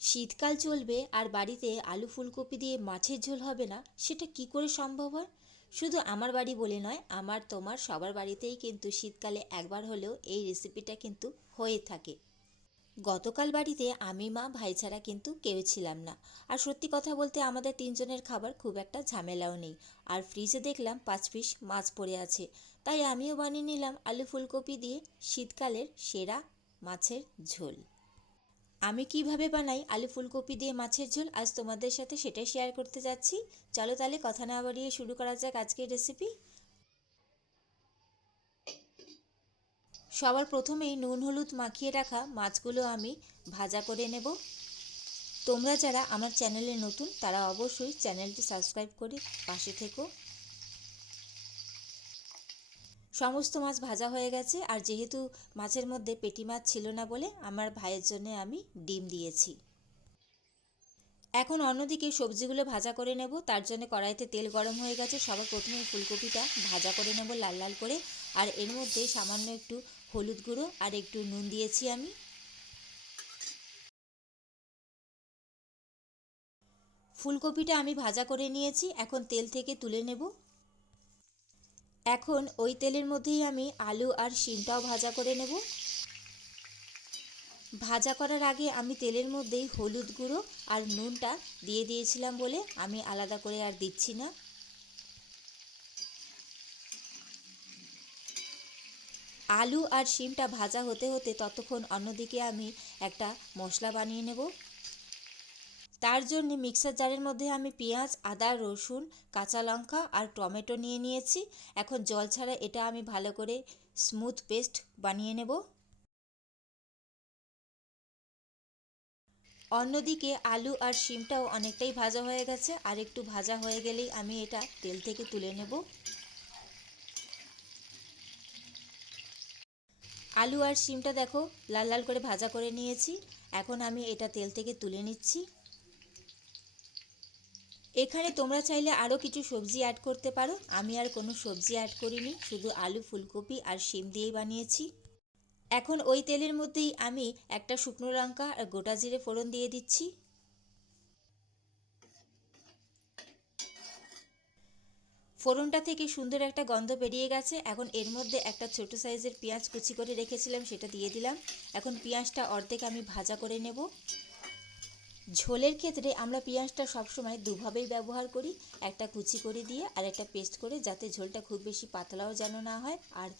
শীতকাল চলবে আর বাড়িতে আলু ফুলকপি দিয়ে মাছের ঝোল হবে না, সেটা কি করে সম্ভব হয়? শুধু আমার বাড়ি বলে নয়, আমার তোমার সবার বাড়িতেই কিন্তু শীতকালে একবার হলেও এই রেসিপিটা কিন্তু হয়ে থাকে। গতকাল বাড়িতে আমি, মা, ভাই ছাড়া কিন্তু কেউ ছিলাম না। আর সত্যি কথা বলতে আমাদের তিনজনের খাবার খুব একটা ঝামেলাও নেই। আর ফ্রিজে দেখলাম 5 পিস মাছ পড়ে আছে, তাই আমিও বানিয়ে নিলাম আলু ফুলকপি দিয়ে শীতকালের সেরা মাছের ঝোল। আমি কিভাবে বানাই আলু ফুলকপি দিয়ে মাছের ঝোল আজ তোমাদের সাথে সেটাই শেয়ার করতে যাচ্ছি। চলো তাহলে কথা না বাড়িয়ে শুরু করা যাক আজকের রেসিপি। সবার প্রথমেই নুন হলুদ মাখিয়ে রাখা মাছগুলো আমি ভাজা করে নেব। তোমরা যারা আমার চ্যানেলে নতুন তারা অবশ্যই চ্যানেলটি সাবস্ক্রাইব করে পাশে থেকো। সমস্ত মাছ ভাজা হয়ে গেছে, আর যেহেতু মাছের মধ্যে পেটি মাছ ছিল না বলে আমার ভাইয়ের জন্য আমি ডিম দিয়েছি। এখন অন্যদিকে সবজিগুলো ভাজা করে নেব। তার জন্য কড়াইতে তেল গরম হয়ে গেছে। সবার প্রথমে ফুলকপিটা ভাজা করে নেব লাল লাল করে। আর এর মধ্যে সামান্য একটু হলুদ গুঁড়ো আর একটু নুন দিয়েছি আমি। ফুলকপিটা আমি ভাজা করে নিয়েছি, এখন তেল থেকে তুলে নেব। এখন ওই তেলের মধ্যেই আমি আলু আর শিমটাও ভাজা করে নেব। ভাজা করার আগে আমি তেলের মধ্যেই হলুদ গুঁড়ো আর নুনটা দিয়ে দিয়েছিলাম বলে আমি আলাদা করে আর দিচ্ছি না। আলু আর শিমটা ভাজা হতে হতে ততক্ষণ অন্যদিকে আমি একটা মশলা বানিয়ে নেব। তার জন্য মিক্সার জারের মধ্যে আমি পেঁয়াজ, আদা, রসুন, কাঁচা লঙ্কা আর টমেটো নিয়ে নিয়েছি। এখন জল ছাড়া এটা আমি ভালো করে স্মুথ পেস্ট বানিয়ে নেব। অন্যদিকে আলু আর শিমটাও অনেকটাই ভাজা হয়ে গেছে, আর একটু ভাজা হয়ে গেলেই আমি এটা তেল থেকে তুলে নেব। আলু আর শিমটা দেখো লাল লাল করে ভাজা করে নিয়েছি। এখন আমি এটা তেল থেকে তুলে নিচ্ছি। এখানে তোমরা চাইলে আরও কিছু সবজি অ্যাড করতে পারো, আমি আর কোনো সবজি অ্যাড করিনি, শুধু আলু ফুলকপি আর শিম দিয়েই বানিয়েছি। এখন ওই তেলের মধ্যেই আমি একটা শুকনো লঙ্কা আর গোটা জিরে ফোড়ন দিয়ে দিচ্ছি। ফোড়নটা থেকে সুন্দর একটা গন্ধ বেরিয়ে গেছে। এখন এর মধ্যে একটা ছোট সাইজের পেঁয়াজ কুচি করে রেখেছিলাম, সেটা দিয়ে দিলাম। এখন পেঁয়াজটা অর্ধেক আমি ভাজা করে নেব। ঝোলের ক্ষেত্রে আমরা পেঁয়াজটা সবসময় দুভাবেই ব্যবহার করি, একটা কুচি করে দিয়ে আর একটা পেস্ট করে, যাতে ঝোলটা খুব বেশি পাতলাও যেন না হয়, আর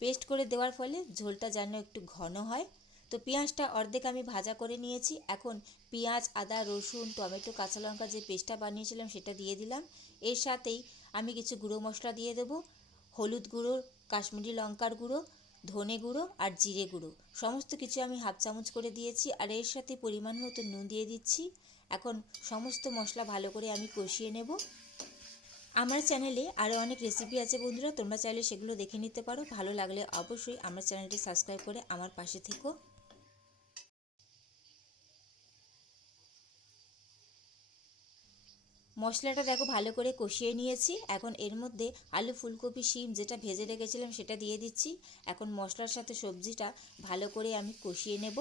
পেস্ট করে দেওয়ার ফলে ঝোলটা যেন একটু ঘন হয়। তো পেঁয়াজটা অর্ধেক আমি ভাজা করে নিয়েছি। এখন পেঁয়াজ, আদা, রসুন, টমেটো, কাঁচা লঙ্কা যে পেস্টটা বানিয়েছিলাম সেটা দিয়ে দিলাম। এর সাথেই আমি কিছু গুঁড়ো মশলা দিয়ে দেবো। হলুদ গুঁড়ো, কাশ্মীরি লঙ্কার গুঁড়ো, ধনে গুঁড়ো আর জিরে গুঁড়ো সমস্ত কিছু আমি হাফ চামচ করে দিয়েছি, আর এর সাথে পরিমাণ মতো নুন দিয়ে দিচ্ছি। এখন সমস্ত মশলা ভালো করে আমি কষিয়ে নেব। আমার চ্যানেলে আরও অনেক রেসিপি আছে বন্ধুরা, তোমরা চাইলে সেগুলো দেখে নিতে পারো। ভালো লাগলে অবশ্যই আমার চ্যানেলটি সাবস্ক্রাইব করে আমার পাশে থেকো। মশলাটা দেখো ভালো করে কষিয়ে নিয়েছি। এখন এর মধ্যে আলু ফুলকপি শিম যেটা ভেজে রেখেছিলাম সেটা দিয়ে দিচ্ছি। এখন মশলার সাথে সবজিটা ভালো করে আমি কষিয়ে নেব।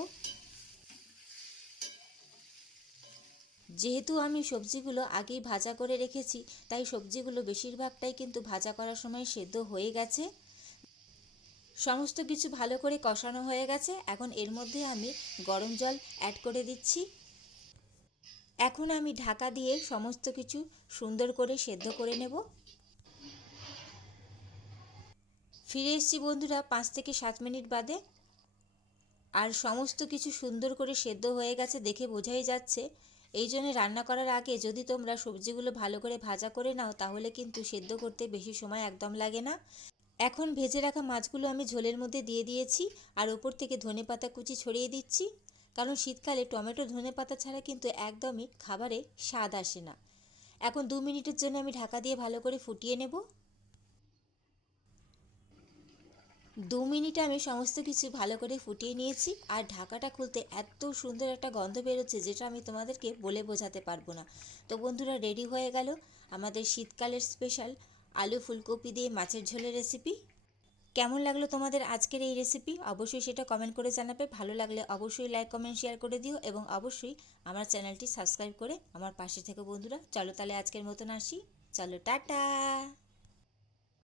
যেহেতু আমি সবজিগুলো আগেই ভাজা করে রেখেছি, তাই সবজিগুলো বেশিরভাগটাই কিন্তু ভাজা করার সময় সেদ্ধ হয়ে গেছে। সমস্ত কিছু ভালো করে কষানো হয়ে গেছে। এখন এর মধ্যে আমি গরম জল অ্যাড করে দিচ্ছি। এখন আমি ঢাকা দিয়ে সমস্ত কিছু সুন্দর করে সেদ্ধ করে নেব। ফিরে এসেছি বন্ধুরা 5 থেকে 7 মিনিট বাদে। আর সমস্ত কিছু সুন্দর করে সেদ্ধ হয়ে গেছে, দেখে বোঝাই যাচ্ছে। এই জন্য রান্না করার আগে যদি তোমরা সবজিগুলো ভালো করে ভাজা করে নাও, তাহলে কিন্তু সেদ্ধ করতে বেশি সময় একদম লাগে না। এখন ভেজে রাখা মাছগুলো আমি ঝোলের মধ্যে দিয়ে দিয়েছি, আর ওপর থেকে ধনেপাতা কুচি ছড়িয়ে দিচ্ছি। কারণ শীতকালে টমেটো ধনেপাতা ছাড়া কিন্তু একদমই খাবারে স্বাদ আসে না। এখন 2 মিনিটের জন্য আমি ঢাকা দিয়ে ভালো করে ফুটিয়ে নেব। 2 মিনিটে আমি সমস্ত কিছু ভালো করে ফুটিয়ে নিয়েছি, আর ঢাকাটা খুলতে এত সুন্দর একটা গন্ধ বেরোচ্ছে, যেটা আমি তোমাদেরকে বলে বোঝাতে পারবো না। তো বন্ধুরা, রেডি হয়ে গেল আমাদের শীতকালের স্পেশাল আলু ফুলকপি দিয়ে মাছের ঝোলের রেসিপি। কেমন লাগলো তোমাদের আজকের এই রেসিপি অবশ্যই সেটা কমেন্ট করে জানাবে। ভালো লাগলে অবশ্যই লাইক কমেন্ট শেয়ার করে দিও এবং অবশ্যই আমার চ্যানেলটি সাবস্ক্রাইব করে আমার পাশে থেকো বন্ধুরা। চলো তাহলে আজকের মতন আসি, চলো টাটা।